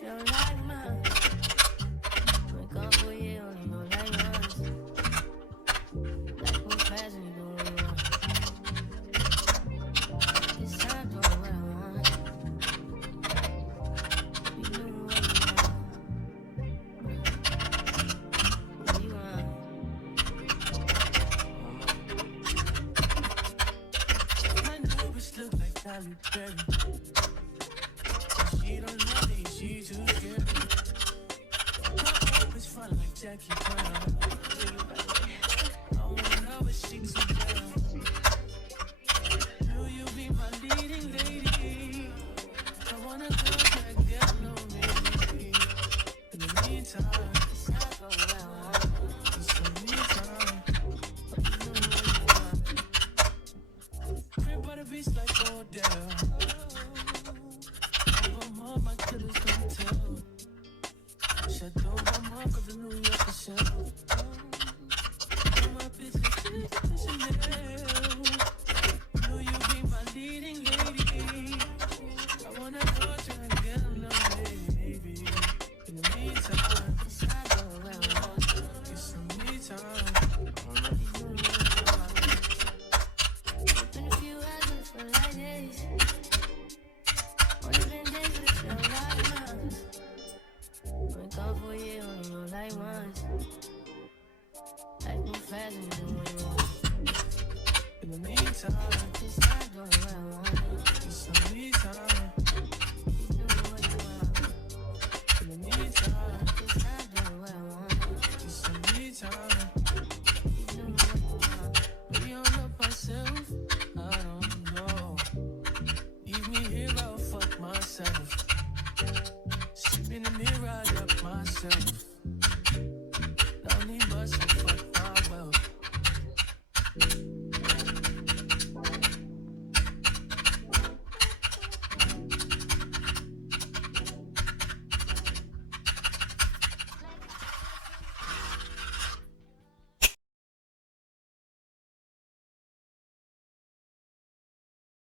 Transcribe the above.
feel like mine. Wake up for you, only go like once. Like move fast and you do what you want. This time doing what I want. You do what you want. What you want. My new bitch look like Halle Berry. She don't love me, she too scared. My old bitch fun like Jackie Brown. I wanna know if she too down. Will you be my leading lady? I wanna go back, get no maybe. In the meantime, it's not going well. It's the meantime. Crib by the beach like Odell. My killers don't tell. Shut down my mark of the New York shell. My bitch is Chanel. Will you be my leading lady? I wanna go try and get along, baby. In the meantime, it's not going well. It's the meantime. Been a few hours and feel like days. Only been days, but it feel like months. Wake up for you, only go like once. Life move fast and you do what you want. In the meantime, it's